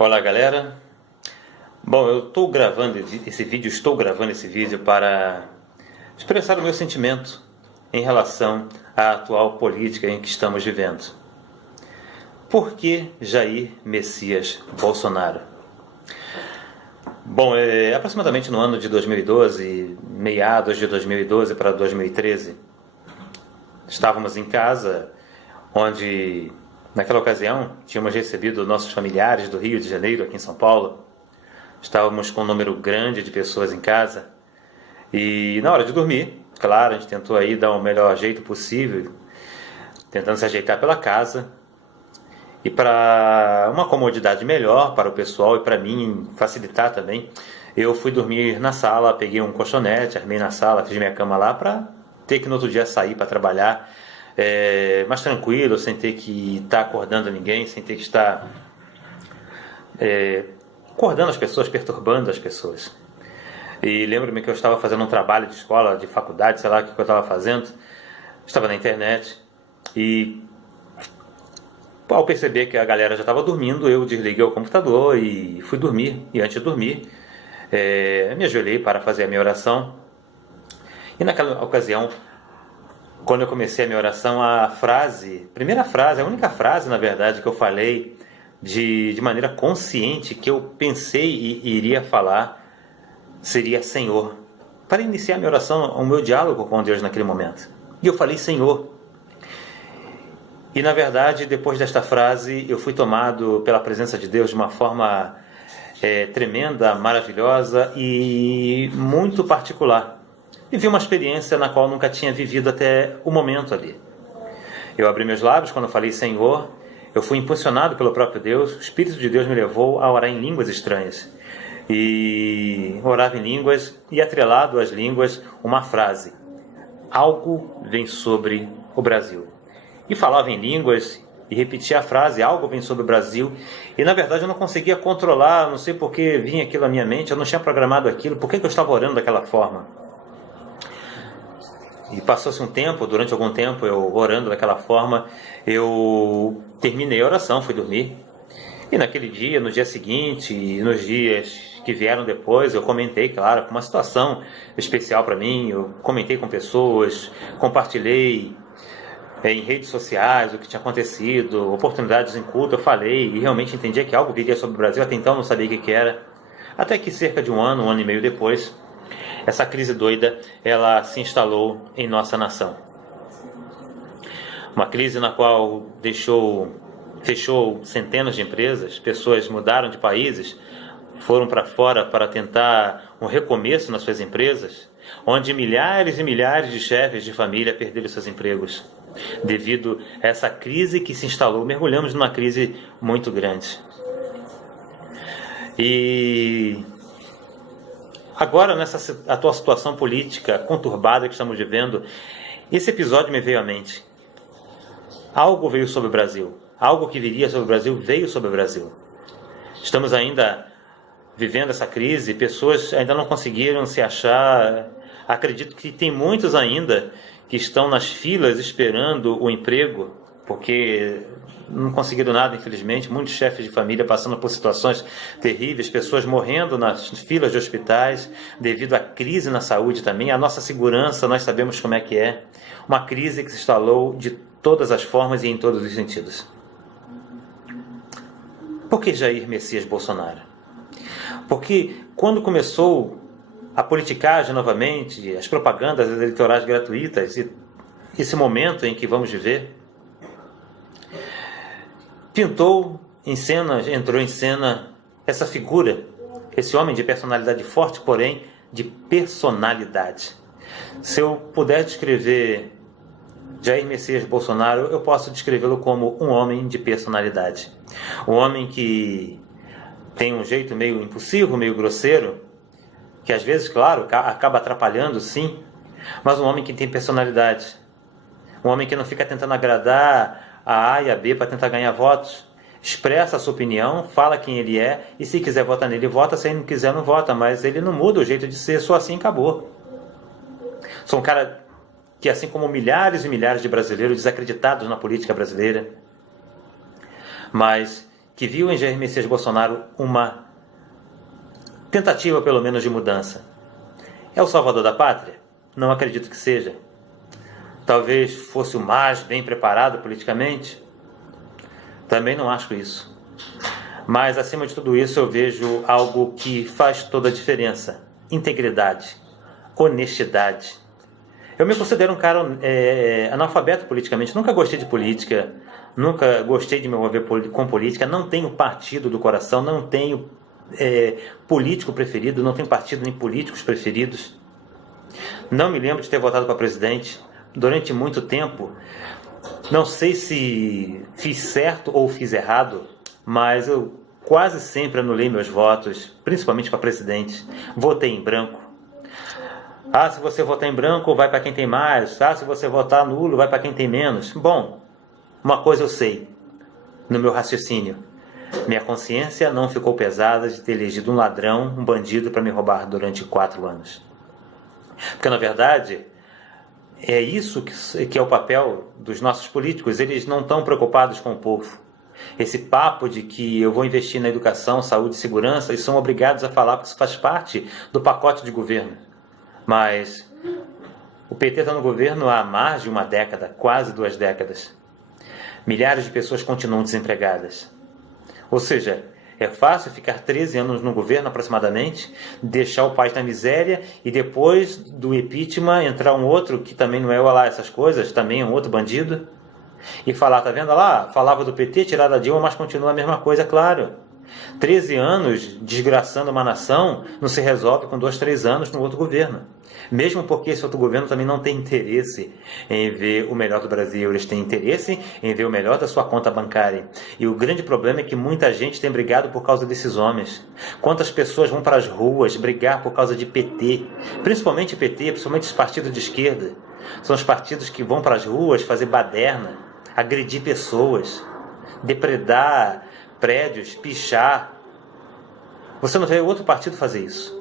Olá, galera. Bom, eu estou gravando esse vídeo para expressar o meu sentimento em relação à atual política em que estamos vivendo. Por que Jair Messias Bolsonaro? Bom, aproximadamente no ano de 2012, meados de 2012 para 2013, estávamos em casa, onde naquela ocasião tínhamos recebido nossos familiares do Rio de Janeiro, aqui em São Paulo. Estávamos com um número grande de pessoas em casa e na hora de dormir, claro, a gente tentou aí dar o melhor jeito possível, tentando se ajeitar pela casa. E para uma comodidade melhor para o pessoal e para mim facilitar também, eu fui dormir na sala, peguei um colchonete, armei na sala, fiz minha cama lá para ter que no outro dia sair para trabalhar mais tranquilo, sem ter que estar acordando ninguém, sem ter que estar acordando as pessoas, perturbando as pessoas. E lembro-me que eu estava fazendo um trabalho de escola, de faculdade, sei lá o que eu estava fazendo, estava na internet e ao perceber que a galera já estava dormindo, eu desliguei o computador e fui dormir. E antes de dormir, me ajoelhei para fazer a minha oração. E naquela ocasião, quando eu comecei a minha oração, a única frase, na verdade, que eu falei de maneira consciente, que eu pensei e iria falar, seria Senhor. Para iniciar a minha oração, o meu diálogo com Deus naquele momento. E eu falei Senhor. E na verdade, depois desta frase, eu fui tomado pela presença de Deus de uma forma tremenda, maravilhosa e muito particular. Vivi uma experiência na qual nunca tinha vivido até o momento ali. Eu abri meus lábios quando eu falei Senhor, eu fui impulsionado pelo próprio Deus, o Espírito de Deus me levou a orar em línguas estranhas. E orava em línguas e atrelado às línguas uma frase: algo vem sobre o Brasil. E falava em línguas e repetia a frase, algo vem sobre o Brasil. E na verdade eu não conseguia controlar, não sei por que vinha aquilo à minha mente, eu não tinha programado aquilo, por que eu estava orando daquela forma? E passou-se um tempo, durante algum tempo eu orando daquela forma, eu terminei a oração, fui dormir. E naquele dia, no dia seguinte, e nos dias que vieram depois, eu comentei, claro, com uma situação especial para mim, eu comentei com pessoas, compartilhei em redes sociais o que tinha acontecido, oportunidades em culto, eu falei e realmente entendia que algo viria sobre o Brasil, até então não sabia o que era. Até que cerca de um ano e meio depois, essa crise doida, ela se instalou em nossa nação. Uma crise na qual fechou centenas de empresas, pessoas mudaram de países, foram para fora para tentar um recomeço nas suas empresas, onde milhares e milhares de chefes de família perderam seus empregos. Devido a essa crise que se instalou, mergulhamos numa crise muito grande. E agora, nessa atual situação política conturbada que estamos vivendo, esse episódio me veio à mente. Algo veio sobre o Brasil. Algo que viria sobre o Brasil veio sobre o Brasil. Estamos ainda vivendo essa crise, pessoas ainda não conseguiram se achar. Acredito que tem muitos ainda que estão nas filas esperando o emprego, porque não conseguiram nada, infelizmente. Muitos chefes de família passando por situações terríveis, pessoas morrendo nas filas de hospitais devido à crise na saúde também. A nossa segurança, nós sabemos como é que é. Uma crise que se instalou de todas as formas e em todos os sentidos. Por que Jair Messias Bolsonaro? Porque quando começou a politicagem novamente, as propagandas eleitorais gratuitas e esse momento em que vamos viver, entrou em cena essa figura, esse homem de personalidade forte, porém de personalidade. Se eu puder descrever Jair Messias Bolsonaro, eu posso descrevê-lo como um homem de personalidade. Um homem que tem um jeito meio impulsivo, meio grosseiro, que às vezes, claro, acaba atrapalhando, sim, mas um homem que tem personalidade. Um homem que não fica tentando agradar a A e a B para tentar ganhar votos. Expressa a sua opinião, fala quem ele é, e se quiser votar nele, vota, se ele não quiser, não vota, mas ele não muda o jeito de ser, só assim acabou. Sou um cara que, assim como milhares e milhares de brasileiros desacreditados na política brasileira, mas que viu em Jair Messias Bolsonaro uma tentativa, pelo menos, de mudança. É o salvador da pátria? Não acredito que seja. Talvez fosse o mais bem preparado politicamente? Também não acho isso. Mas, acima de tudo isso, eu vejo algo que faz toda a diferença. Integridade. Honestidade. Eu me considero um cara analfabeto politicamente. Nunca gostei de política. Nunca gostei de me envolver com política. Não tenho partido do coração. Não tenho político preferido. Não tenho partido nem políticos preferidos. Não me lembro de ter votado para presidente durante muito tempo. Não sei se fiz certo ou fiz errado, mas eu quase sempre anulei meus votos, principalmente para presidente. Votei em branco. Ah, se você votar em branco, vai para quem tem mais. Ah, se você votar nulo, vai para quem tem menos. Bom, uma coisa eu sei, no meu raciocínio. Minha consciência não ficou pesada de ter elegido um ladrão, um bandido para me roubar durante 4 anos. Porque, na verdade, é isso que é o papel dos nossos políticos. Eles não estão preocupados com o povo. Esse papo de que eu vou investir na educação, saúde e segurança, eles são obrigados a falar porque isso faz parte do pacote de governo. Mas o PT está no governo há mais de uma década, quase 2 décadas. Milhares de pessoas continuam desempregadas. Ou seja, é fácil ficar 13 anos no governo aproximadamente, deixar o país na miséria e depois do impeachment entrar um outro que também não é lá essas coisas, também é um outro bandido, e falar, tá vendo lá? Falava do PT, tiraram a Dilma, mas continua a mesma coisa, claro. 13 anos desgraçando uma nação não se resolve com 2, 3 anos no outro governo. Mesmo porque esse outro governo também não tem interesse em ver o melhor do Brasil. Eles têm interesse em ver o melhor da sua conta bancária. E o grande problema é que muita gente tem brigado por causa desses homens. Quantas pessoas vão para as ruas brigar por causa de PT? Principalmente PT, principalmente os partidos de esquerda. São os partidos que vão para as ruas fazer baderna, agredir pessoas, depredar prédios, pichar. Você não vê outro partido fazer isso.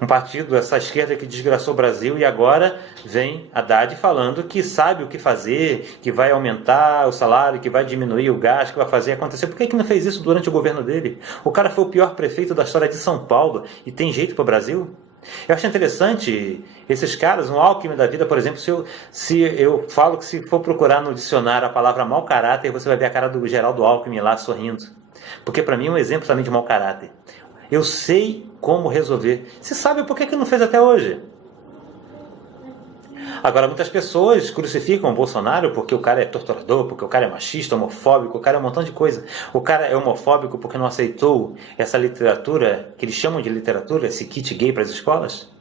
Um partido, essa esquerda que desgraçou o Brasil, e agora vem Haddad falando que sabe o que fazer, que vai aumentar o salário, que vai diminuir o gasto, que vai fazer acontecer. Por que não fez isso durante o governo dele? O cara foi o pior prefeito da história de São Paulo e tem jeito para o Brasil? Eu acho interessante esses caras, um Alckmin da vida, por exemplo, se eu falo que se for procurar no dicionário a palavra mau caráter, você vai ver a cara do Geraldo Alckmin lá sorrindo. Porque para mim é um exemplo também de mau caráter. Eu sei como resolver. Você sabe por que não fez até hoje? Agora, muitas pessoas crucificam o Bolsonaro porque o cara é torturador, porque o cara é machista, homofóbico, o cara é um montão de coisa. O cara é homofóbico porque não aceitou essa literatura, que eles chamam de literatura, esse kit gay para as escolas.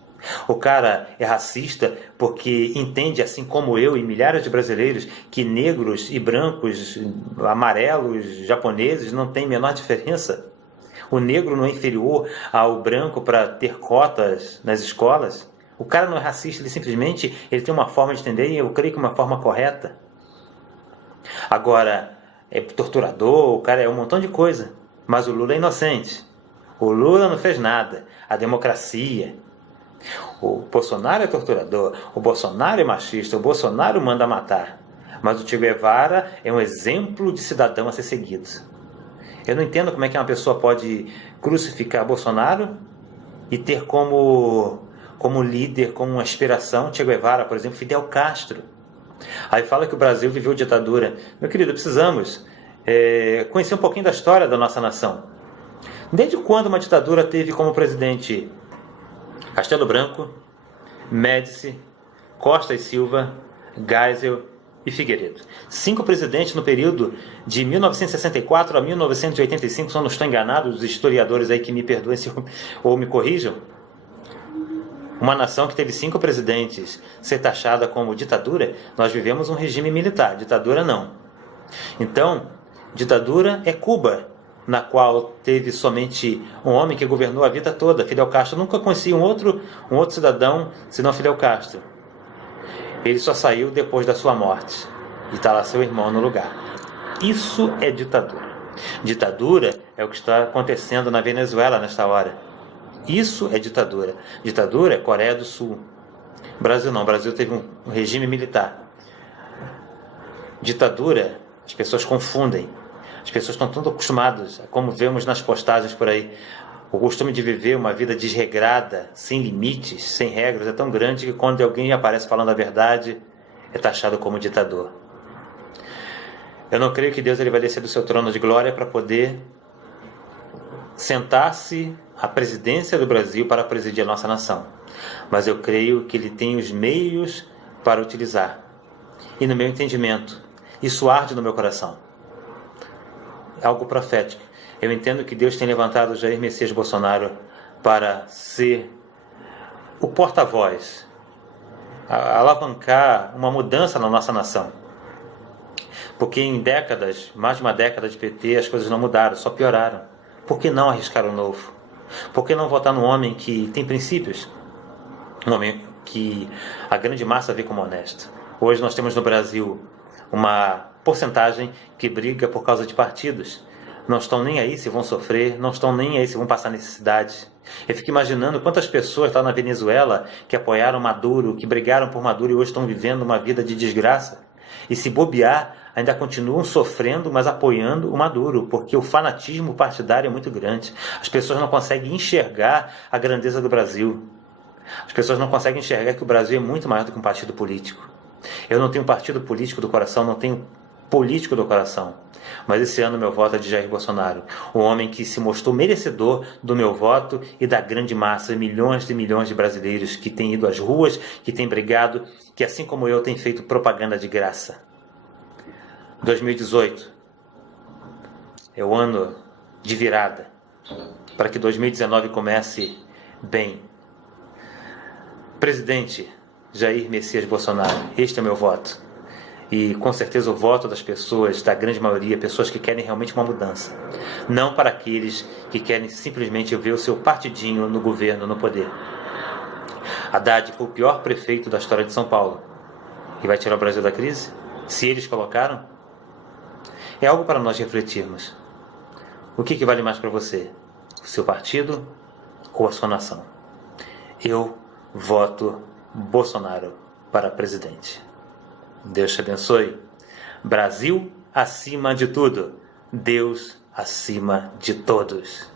O cara é racista porque entende, assim como eu e milhares de brasileiros, que negros e brancos, amarelos, japoneses não tem a menor diferença. O negro não é inferior ao branco para ter cotas nas escolas. O cara não é racista, ele tem uma forma de entender, e eu creio que uma forma correta. Agora, é torturador, o cara é um montão de coisa. Mas o Lula é inocente. O Lula não fez nada. A democracia. O Bolsonaro é torturador. O Bolsonaro é machista. O Bolsonaro manda matar. Mas o Che Guevara é um exemplo de cidadão a ser seguido. Eu não entendo como é que uma pessoa pode crucificar Bolsonaro e ter como líder, como uma inspiração, Che Guevara, por exemplo, Fidel Castro. Aí fala que o Brasil viveu ditadura. Meu querido, precisamos conhecer um pouquinho da história da nossa nação. Desde quando uma ditadura teve como presidente Castelo Branco, Médici, Costa e Silva, Geisel e Figueiredo? 5 presidentes no período de 1964 a 1985, se eu não estou enganado, os historiadores aí que me perdoem ou me corrijam. Uma nação que teve 5 presidentes ser taxada como ditadura, nós vivemos um regime militar, ditadura não. Então, ditadura é Cuba, na qual teve somente um homem que governou a vida toda, Fidel Castro. Eu nunca conheci um outro cidadão senão Fidel Castro. Ele só saiu depois da sua morte. E está lá seu irmão no lugar. Isso é ditadura. Ditadura é o que está acontecendo na Venezuela nesta hora. Isso é ditadura. Ditadura é Coreia do Sul. Brasil não. Brasil teve um regime militar. Ditadura As pessoas confundem. As pessoas estão tão acostumadas, como vemos nas postagens por aí. O costume de viver uma vida desregrada, sem limites, sem regras, é tão grande que quando alguém aparece falando a verdade, é taxado como ditador. Eu não creio que Deus ele vai descer do seu trono de glória para poder sentar-se à presidência do Brasil para presidir a nossa nação. Mas eu creio que Ele tem os meios para utilizar. E no meu entendimento, isso arde no meu coração. É algo profético. Eu entendo que Deus tem levantado Jair Messias Bolsonaro para ser o porta-voz, alavancar uma mudança na nossa nação. Porque em décadas, mais de uma década de PT, as coisas não mudaram, só pioraram. Por que não arriscar o novo? Por que não votar num homem que tem princípios? Um homem que a grande massa vê como honesto. Hoje nós temos no Brasil uma porcentagem que briga por causa de partidos. Não estão nem aí se vão sofrer, não estão nem aí se vão passar necessidade. Eu fico imaginando quantas pessoas lá na Venezuela que apoiaram Maduro, que brigaram por Maduro e hoje estão vivendo uma vida de desgraça. E se bobear, ainda continuam sofrendo, mas apoiando o Maduro, porque o fanatismo partidário é muito grande. As pessoas não conseguem enxergar a grandeza do Brasil. As pessoas não conseguem enxergar que o Brasil é muito maior do que um partido político. Eu não tenho partido político do coração, não tenho político do coração. Mas esse ano meu voto é de Jair Bolsonaro, um homem que se mostrou merecedor do meu voto e da grande massa, milhões e milhões de brasileiros que têm ido às ruas, que têm brigado, que assim como eu têm feito propaganda de graça. 2018 é o ano de virada, para que 2019 comece bem. Presidente Jair Messias Bolsonaro, este é o meu voto. E com certeza o voto das pessoas, da grande maioria, pessoas que querem realmente uma mudança. Não para aqueles que querem simplesmente ver o seu partidinho no governo, no poder. Haddad foi o pior prefeito da história de São Paulo. E vai tirar o Brasil da crise? Se eles colocaram? É algo para nós refletirmos. O que vale mais para você? O seu partido ou a sua nação? Eu voto Bolsonaro para presidente. Deus te abençoe. Brasil acima de tudo. Deus acima de todos.